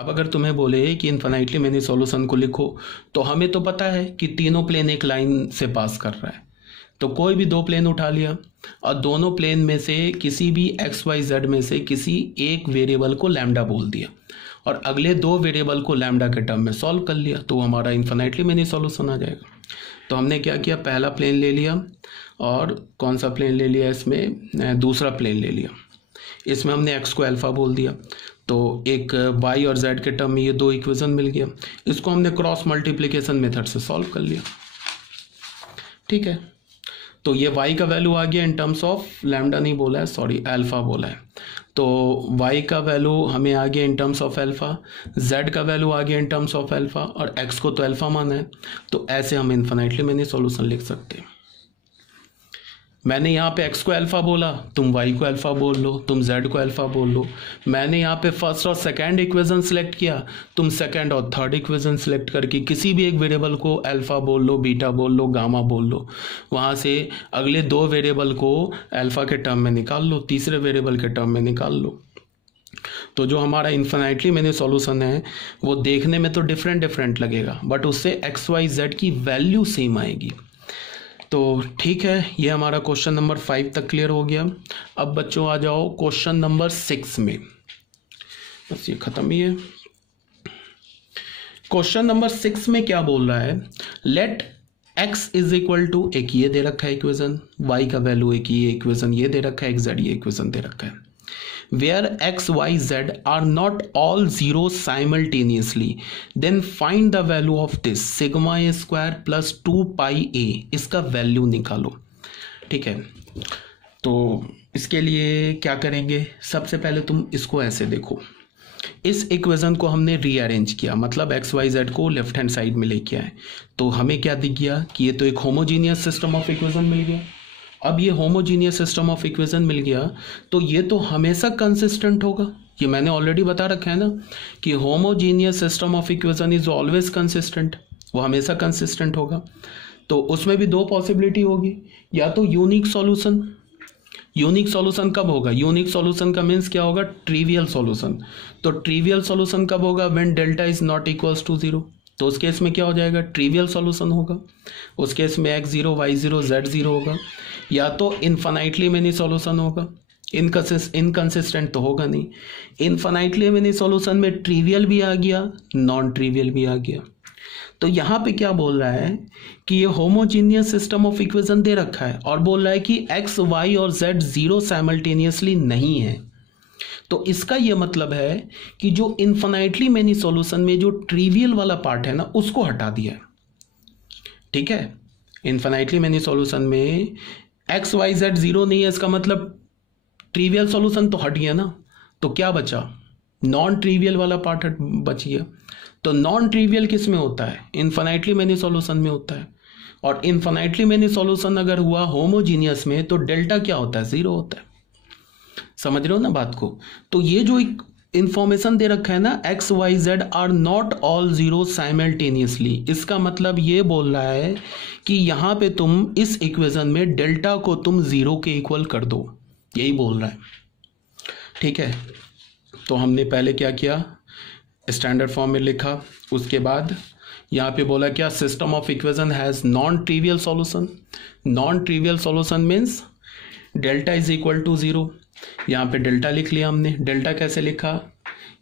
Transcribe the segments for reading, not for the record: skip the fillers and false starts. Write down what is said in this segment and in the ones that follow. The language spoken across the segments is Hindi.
अब अगर तुम्हें बोले कि इन्फिनाइटली मैनी सॉल्यूशन को लिखो, तो हमें तो पता है कि तीनों प्लेन एक लाइन से पास कर रहा है, तो कोई भी दो प्लेन उठा लिया और दोनों प्लेन में से किसी भी एक्स वाई जेड में से किसी एक वेरिएबल को लैम्डा बोल दिया और अगले दो वेरिएबल को लैम्डा के टर्म में सॉल्व कर लिया, तो हमारा इन्फिनाइटली मैनी सॉल्यूशन आ जाएगा। तो हमने क्या किया, पहला प्लेन ले लिया और कौन सा प्लेन ले लिया, इसमें दूसरा प्लेन ले लिया। इसमें हमने एक्स को अल्फा बोल दिया, तो एक वाई और जेड के टर्म में ये दो इक्वेशन मिल गया। इसको हमने क्रॉस मल्टीप्लिकेशन मेथड से सॉल्व कर लिया। ठीक है, तो ये y का वैल्यू आ गया इन टर्म्स ऑफ लैम्डा नहीं बोला है, सॉरी अल्फा बोला है। तो y का वैल्यू हमें आ गया in terms of alpha, z का वैल्यू आ गया इन टर्म्स ऑफ अल्फा और x को तो अल्फा माना है, तो ऐसे हम इन्फिनाइटली मैनी सॉल्यूशन लिख सकते हैं। मैंने यहाँ पे x को अल्फा बोला, तुम y को अल्फा बोल लो, तुम z को अल्फा बोल लो। मैंने यहाँ पे फर्स्ट और सेकंड इक्वेशन सेलेक्ट किया, तुम सेकंड और थर्ड इक्वेशन सेलेक्ट करके किसी भी एक वेरिएबल को अल्फा बोल लो, बीटा बोल लो, गामा बोल लो, वहाँ से अगले दो वेरिएबल को अल्फा के टर्म में निकाल लो, तीसरे वेरिएबल के टर्म में निकाल लो। तो जो हमारा इन्फिनाइटली मैनी सॉल्यूशन है वो देखने में तो डिफरेंट लगेगा, बट उससे एक्स वाई जेड की वैल्यू सेम आएगी। तो ठीक है, ये हमारा क्वेश्चन नंबर 5 तक क्लियर हो गया। अब बच्चों आ जाओ क्वेश्चन नंबर 6 में, बस ये खत्म ही है। क्वेश्चन नंबर 6 में क्या बोल रहा है, let x is equal to, एक ये दे रखा है इक्वेशन, y का वैल्यू एक ये इक्वेशन ये दे रखा है, एक z ये इक्वेशन दे रखा है। Where x, y, z are not all zero simultaneously, then find the value of this sigma a square plus 2 pi a, इसका वैल्यू निकालो। ठीक है, तो इसके लिए क्या करेंगे, सबसे पहले तुम इसको ऐसे देखो, इस इक्वेशन को हमने रीअरेंज किया, मतलब एक्स वाई जेड को लेफ्ट हैंड साइड में लेके आए, तो हमें क्या दिख गया कि ये तो एक होमोजीनियस सिस्टम ऑफ इक्वेशन मिल गया। अब ये होमोजीनियस सिस्टम ऑफ इक्वेशन मिल गया तो ये तो हमेशा कंसिस्टेंट होगा, ये मैंने ऑलरेडी बता रखा है ना कि homogeneous system of equation is always consistent, वो हमेशा कंसिस्टेंट होगा। तो उसमें भी दो पॉसिबिलिटी होगी, या तो यूनिक सॉल्यूशन। यूनिक सॉल्यूशन कब होगा, यूनिक सॉल्यूशन का मीन्स क्या होगा, ट्रिवियल सॉल्यूशन। तो ट्रिवियल सॉल्यूशन कब होगा, when delta is not equals to 0, तो उस केस में क्या हो जाएगा, ट्रिवियल सॉल्यूशन होगा। उस केस में x0 y0 z0 होगा, या तो इन्फिनाइटली मैनी सॉल्यूशन होगा, इनकंसिस्टेंट तो होगा नहीं। इन्फिनाइटली मैनी सॉल्यूशन में ट्रिवियल भी आ गया, नॉन ट्रिवियल भी आ गया। तो यहाँ पे क्या बोल रहा है कि ये होमोजीनियस सिस्टम ऑफ इक्वेशन दे रखा है और बोल रहा है कि x, y और z जीरो साइमल्टेनियसली नहीं है। तो इसका ये मतलब है कि जो इन्फिनाइटली मैनी सॉल्यूशन में जो ट्रिवियल वाला पार्ट है ना, उसको हटा दिया है। ठीक है, इन्फिनाइटली मैनी सॉल्यूशन में एक्स वाई जेड जीरो नहीं है, इसका मतलब ट्रिवियल सॉल्यूशन तो हट गया ना, तो क्या बचा, नॉन ट्रिवियल वाला पार्ट बच गया। तो नॉन ट्रिवियल किस में होता है, इन्फिनाइटली मैनी सॉल्यूशन में होता है। और इन्फिनाइटली मैनी सॉल्यूशन अगर हुआ होमोजीनियस में तो डेल्टा क्या होता है, 0 होता है। समझ रहे हो ना बात को। तो ये जो एक इंफॉर्मेशन दे रखा है ना, X Y Z are not all zero simultaneously, इसका मतलब ये बोल रहा है कि यहां पे तुम इस इक्वेशन में डेल्टा को तुम 0 के इक्वल कर दो, यही बोल रहा है। ठीक है, तो हमने पहले क्या किया, स्टैंडर्ड फॉर्म में लिखा, उसके बाद यहाँ पे बोला क्या, system of equation has non trivial solution. Non trivial solution means delta is equal to 0। यहाँ पे डेल्टा लिख लिया हमने। डेल्टा कैसे लिखा,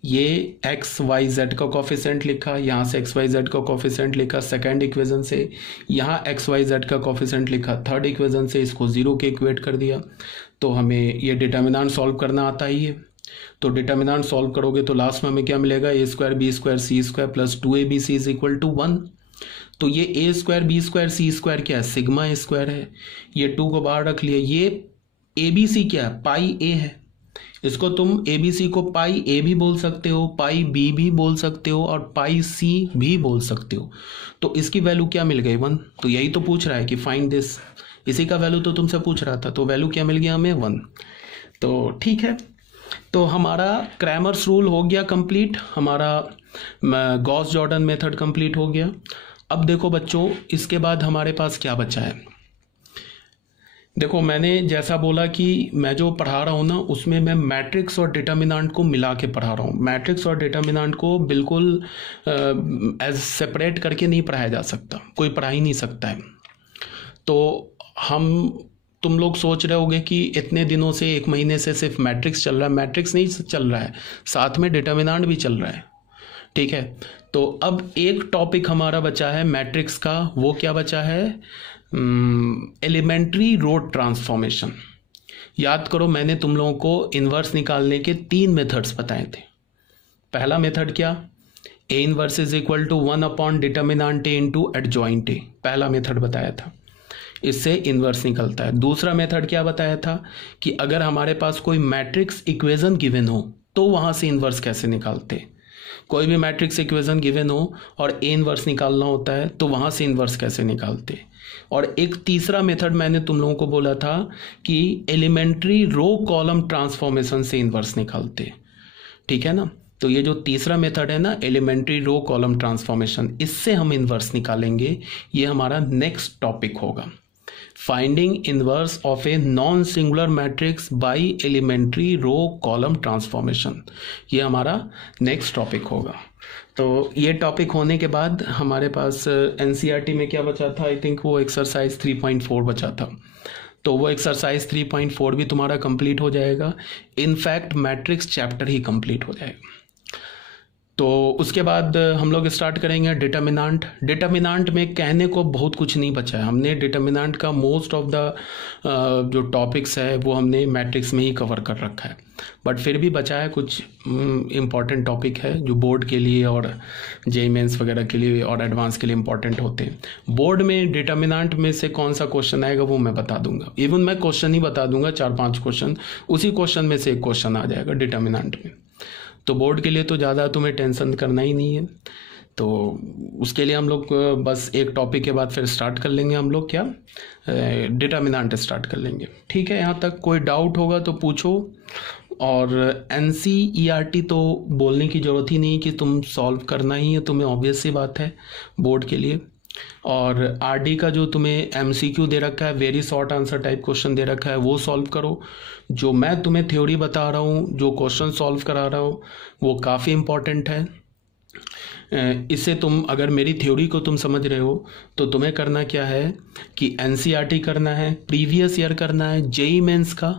ये एक्स वाई जेड का कोफिशिएंट लिखा, यहाँ से एक्स वाई जेड का कोफिशिएंट लिखा सेकंड इक्वेशन से, यहाँ एक्स वाई जेड का कोफिशिएंट लिखा थर्ड इक्वेशन से, इसको 0 के इक्वेट कर दिया। तो हमें ये डिटर्मिनेंट सॉल्व करना आता ही है। तो डिटर्मिनेंट सॉल्व करोगे तो लास्ट में हमें क्या मिलेगा, A square B square C square plus 2abc is equal to 1। तो ये A square B square C square क्या है, सिग्मा ए स्क्वायर है। ये 2 को बाहर रख लिया। ये ए बी सी क्या है, पाई ए है। इसको तुम ए बी सी को पाई ए भी बोल सकते हो, पाई बी भी बोल सकते हो और पाई सी भी बोल सकते हो। तो इसकी वैल्यू क्या मिल गई, 1। तो यही तो पूछ रहा है कि फाइंड दिस, इसी का वैल्यू तो तुमसे पूछ रहा था। तो वैल्यू क्या मिल गया हमें, 1। तो ठीक है, तो हमारा क्रैमर्स रूल हो गया कंप्लीट, हमारा गॉस जॉर्डन मेथड कंप्लीट हो गया। अब देखो बच्चों, इसके बाद हमारे पास क्या बचा है, देखो मैंने जैसा बोला कि मैं जो पढ़ा रहा हूँ ना उसमें मैं मैट्रिक्स और डिटर्मिनेंट को मिला के पढ़ा रहा हूँ। मैट्रिक्स और डिटर्मिनेंट को बिल्कुल एज सेपरेट करके नहीं पढ़ाया जा सकता, कोई पढ़ा ही नहीं सकता है। तो तुम लोग सोच रहे होगे कि इतने दिनों से, 1 महीने से सिर्फ मैट्रिक्स चल रहा है। मैट्रिक्स नहीं चल रहा है, साथ में डिटर्मिनेंट भी चल रहा है। ठीक है, तो अब एक टॉपिक हमारा बचा है मैट्रिक्स का। वो क्या बचा है? Elementary row transformation. याद करो, मैंने तुम लोगों को इन्वर्स निकालने के 3 मेथड्स बताए थे। पहला मेथड क्या? A inverse is equal to 1 upon determinant A into adjoint A. पहला मेथड बताया था, इससे इन्वर्स निकलता है। दूसरा मेथड क्या बताया था कि अगर हमारे पास कोई मैट्रिक्स इक्वेशन गिवन हो तो वहां से इन्वर्स कैसे निकालते। कोई भी मैट्रिक्स इक्वेशन गिवन हो और ए इन्वर्स निकालना होता है तो वहां से इन्वर्स कैसे निकालते। और एक तीसरा मेथड मैंने तुम लोगों को बोला था कि एलिमेंट्री रो कॉलम ट्रांसफॉर्मेशन से इन्वर्स निकालते। ठीक है ना, तो ये जो तीसरा मेथड है ना, एलिमेंट्री रो कॉलम ट्रांसफॉर्मेशन, इससे हम इन्वर्स निकालेंगे। ये हमारा नेक्स्ट टॉपिक होगा, finding inverse of a non singular matrix by elementary row column transformation. ये हमारा नेक्स्ट टॉपिक होगा। तो ये टॉपिक होने के बाद हमारे पास एनसीईआरटी में क्या बचा था? आई थिंक वो एक्सरसाइज 3.4 बचा था। तो वो एक्सरसाइज 3.4 भी तुम्हारा कंप्लीट हो जाएगा। इनफैक्ट मैट्रिक्स चैप्टर ही कंप्लीट हो जाएगा। तो उसके बाद हम लोग स्टार्ट करेंगे डिटर्मिनेंट। डिटर्मिनेंट में कहने को बहुत कुछ नहीं बचा है। हमने डिटर्मिनेंट का मोस्ट ऑफ द जो टॉपिक्स है वो हमने मैट्रिक्स में ही कवर कर रखा है, बट फिर भी बचा है कुछ इम्पॉर्टेंट टॉपिक है जो बोर्ड के लिए और जेईई मेंस वगैरह के लिए और एडवांस के लिए इम्पॉर्टेंट होते हैं। बोर्ड में डिटर्मिनेंट में से कौन सा क्वेश्चन आएगा वो मैं बता दूंगा। इवन मैं क्वेश्चन ही बता दूंगा, 4-5 क्वेश्चन, उसी क्वेश्चन में से एक क्वेश्चन आ जाएगा डिटर्मिनेंट में। तो बोर्ड के लिए तो ज़्यादा तुम्हें टेंशन करना ही नहीं है। तो उसके लिए हम लोग बस एक टॉपिक के बाद फिर स्टार्ट कर लेंगे हम लोग, क्या डिटर्मिनेंट स्टार्ट कर लेंगे। ठीक है, यहाँ तक कोई डाउट होगा तो पूछो। और एनसीईआरटी तो बोलने की ज़रूरत ही नहीं कि तुम सॉल्व करना ही है, तुम्हें ऑब्वियस सी बात है बोर्ड के लिए। और आरडी का जो तुम्हें एमसीक्यू दे रखा है, very short answer type question दे रखा है, वो सॉल्व करो। जो मैं तुम्हें थ्योरी बता रहा हूँ, जो क्वेश्चन सॉल्व करा रहा हूँ, वो काफ़ी इम्पॉर्टेंट है। इससे तुम अगर मेरी थ्योरी को तुम समझ रहे हो तो तुम्हें करना क्या है कि एनसीईआरटी करना है, प्रीवियस ईयर करना है, जेईई मेंस का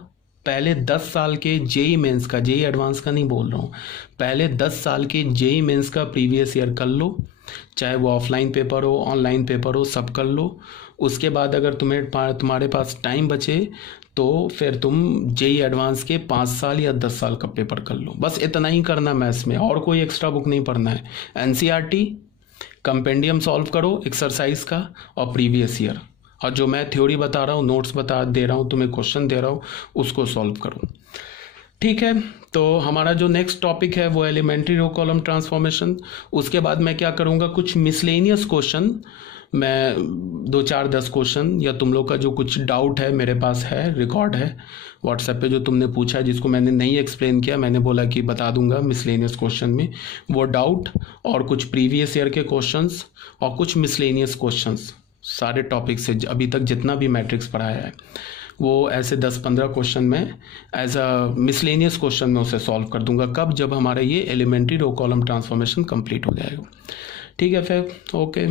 पहले 10 साल के जेईई मेंस का, जेईई एडवांस का नहीं बोल रहा हूँ, पहले 10 साल के जेईई मेंस का प्रीवियस ईयर कर लो, चाहे वो ऑफलाइन पेपर हो ऑनलाइन पेपर हो, सब कर लो। उसके बाद अगर तुम्हारे पास टाइम बचे तो फिर तुम जेईई एडवांस के 5 साल या 10 साल का पेपर कर लो। बस इतना ही करना मैथ्स में, और कोई एक्स्ट्रा बुक नहीं पढ़ना है। एनसीईआरटी कंपेंडियम सॉल्व करो एक्सरसाइज का और प्रीवियस ईयर, और जो मैं थ्योरी बता रहा हूँ, नोट्स दे रहा हूँ, तुम्हें क्वेश्चन दे रहा हूँ, उसको सॉल्व करो। ठीक है, तो हमारा जो नेक्स्ट टॉपिक है वो एलिमेंट्री रो कॉलम ट्रांसफॉर्मेशन। उसके बाद मैं क्या करूँगा, कुछ मिसलेनियस क्वेश्चन, मैं 2-4-10 क्वेश्चन, या तुम लोग का जो कुछ डाउट है मेरे पास है, रिकॉर्ड है व्हाट्सएप पे, जो तुमने पूछा जिसको मैंने नहीं एक्सप्लेन किया, मैंने बोला कि बता दूंगा मिसलेनियस क्वेश्चन में, वो डाउट और कुछ प्रीवियस ईयर के क्वेश्चंस और कुछ मिसलेनियस क्वेश्चंस, सारे टॉपिक से अभी तक जितना भी मैट्रिक्स पढ़ाया है वो ऐसे 10-15 क्वेश्चन में एज अ मिसलेनियस क्वेश्चन में उसे सॉल्व कर दूंगा। कब? जब हमारा ये elementary row column transformation complete हो जाएगा। ठीक है, फिर ओके।